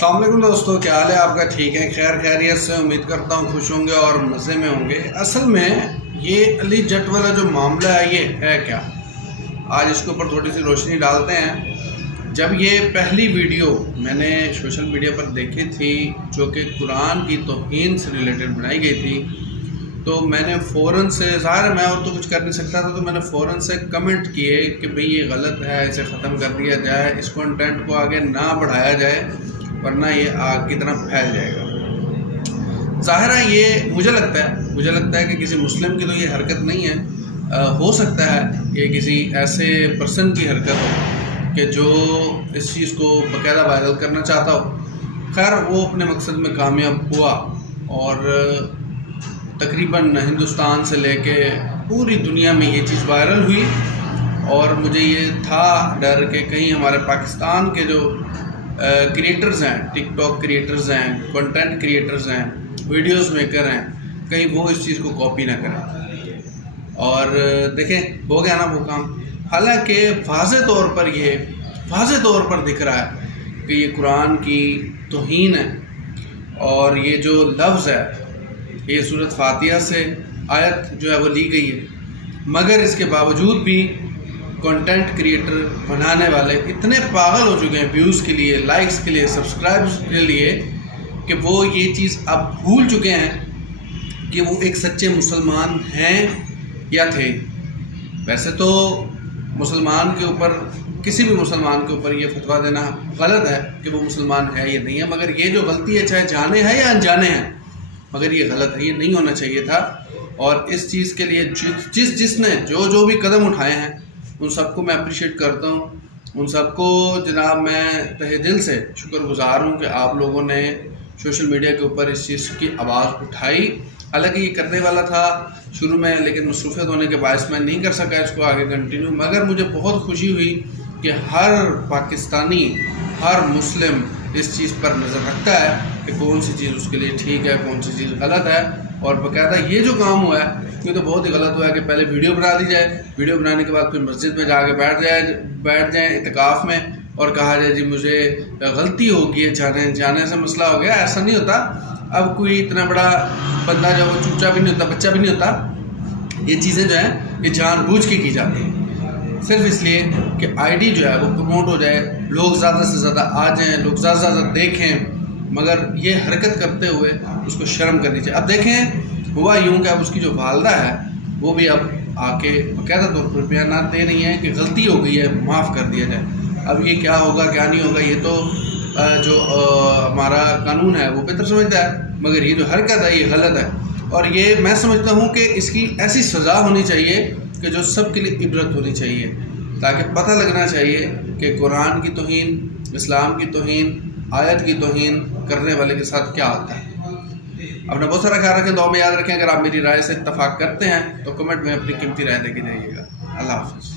السلام علیکم دوستو، کیا حال ہے آپ کا؟ ٹھیک ہے، خیر خیریت سے؟ امید کرتا ہوں خوش ہوں گے اور مزے میں ہوں گے۔ اصل میں یہ علی جٹ والا جو معاملہ ہے یہ ہے کیا؟ آج اس کے اوپر تھوڑی سی روشنی ڈالتے ہیں۔ جب یہ پہلی ویڈیو میں نے سوشل میڈیا پر دیکھی تھی جو کہ قرآن کی توہین سے ریلیٹڈ بنائی گئی تھی، تو میں نے فوراً سے، ظاہر ہے میں اور تو کچھ کر نہیں سکتا تھا، تو میں نے فوراً سے کمنٹ کیے کہ بھئی یہ غلط ہے، اسے ختم کر دیا جائے، اس کنٹینٹ کو آگے نہ بڑھایا جائے ورنہ یہ آگ کی طرح پھیل جائے گا۔ ظاہر ہے یہ مجھے لگتا ہے کہ کسی مسلم کی تو یہ حرکت نہیں ہے۔ ہو سکتا ہے یہ کسی ایسے پرسن کی حرکت ہو کہ جو اس چیز کو باقاعدہ وائرل کرنا چاہتا ہو۔ خیر وہ اپنے مقصد میں کامیاب ہوا اور تقریباً ہندوستان سے لے کے پوری دنیا میں یہ چیز وائرل ہوئی، اور مجھے یہ تھا ڈر کہ کہیں ہمارے پاکستان کے جو کریٹرز ہیں، ٹک ٹاک کریٹرز ہیں، کنٹینٹ کریٹرز ہیں، ویڈیوز میکر ہیں، کہیں وہ اس چیز کو کاپی نہ کریں۔ اور دیکھیں ہو گیا نا وہ کام۔ حالانکہ واضح طور پر دکھ رہا ہے کہ یہ قرآن کی توہین ہے، اور یہ جو لفظ ہے یہ سورۃ فاتحہ سے آیت جو ہے وہ لی گئی ہے، مگر اس کے باوجود بھی کنٹینٹ کریٹر بنانے والے اتنے پاگل ہو چکے ہیں ویوز کے لیے، لائکس کے لیے، سبسکرائبز کے لیے، کہ وہ یہ چیز اب بھول چکے ہیں کہ وہ ایک سچے مسلمان ہیں یا تھے۔ ویسے تو مسلمان کے اوپر، کسی بھی مسلمان کے اوپر یہ فتویٰ دینا غلط ہے کہ وہ مسلمان ہے یا نہیں ہے، مگر یہ جو غلطی ہے چاہے جانے ہے یا انجانے ہیں، مگر یہ غلط ہے، یہ نہیں ہونا چاہیے تھا۔ اور اس چیز کے لیے جس نے جو بھی قدم اٹھائے ہیں ان سب کو میں اپریشیٹ کرتا ہوں، ان سب کو جناب میں تہہ دل سے شکر گزار ہوں کہ آپ لوگوں نے سوشل میڈیا کے اوپر اس چیز کی آواز اٹھائی۔ حالانکہ یہ کرنے والا تھا شروع میں، لیکن مصروفیت ہونے کے باعث میں نہیں کر سکا اس کو آگے کنٹینیو، مگر مجھے بہت خوشی ہوئی کہ ہر پاکستانی، ہر مسلم اس چیز پر نظر رکھتا ہے کہ کون سی چیز اس کے لیے ٹھیک ہے، کون سی چیز غلط ہے۔ اور باقاعدہ یہ جو کام ہوا ہے یہ تو بہت ہی غلط ہوا ہے کہ پہلے ویڈیو بنا دی جائے، ویڈیو بنانے کے بعد پھر مسجد میں جا کے بیٹھ جائیں اعتکاف میں، اور کہا جائے جی مجھے غلطی ہو گئی ہے، جانے سے مسئلہ ہو گیا۔ ایسا نہیں ہوتا۔ اب کوئی اتنا بڑا بندہ جو وہ چوچا بھی نہیں ہوتا، بچہ بھی نہیں ہوتا۔ یہ چیزیں جو ہیں یہ جان بوجھ کے کی جاتی ہیں، صرف اس لیے کہ آئی ڈی جو ہے وہ پروموٹ ہو جائے، لوگ زیادہ سے زیادہ آ جائیں، لوگ زیادہ سے زیادہ دیکھیں۔ مگر یہ حرکت کرتے ہوئے اس کو شرم کرنی چاہیے۔ اب دیکھیں ہوا یوں کہ اب اس کی جو والدہ ہے وہ بھی اب آ کے باقاعدہ طور پر بیانات دے رہی ہیں کہ غلطی ہو گئی ہے، معاف کر دیا جائے۔ اب یہ کیا ہوگا کیا نہیں ہوگا یہ تو جو ہمارا قانون ہے وہ بہتر سمجھتا ہے، مگر یہ جو حرکت ہے یہ غلط ہے، اور یہ میں سمجھتا ہوں کہ اس کی ایسی سزا ہونی چاہیے کہ جو سب کے لیے عبرت ہونی چاہیے، تاکہ پتہ لگنا چاہیے کہ قرآن کی توہین، اسلام کی توہین، آیت کی توہین کرنے والے کے ساتھ کیا ہوتا ہے۔ اپنا بہت سارا خیال رکھیں، دعا میں یاد رکھیں۔ اگر آپ میری رائے سے اتفاق کرتے ہیں تو کمنٹ میں اپنی قیمتی رائے دے کے جائیے گا۔ اللہ حافظ۔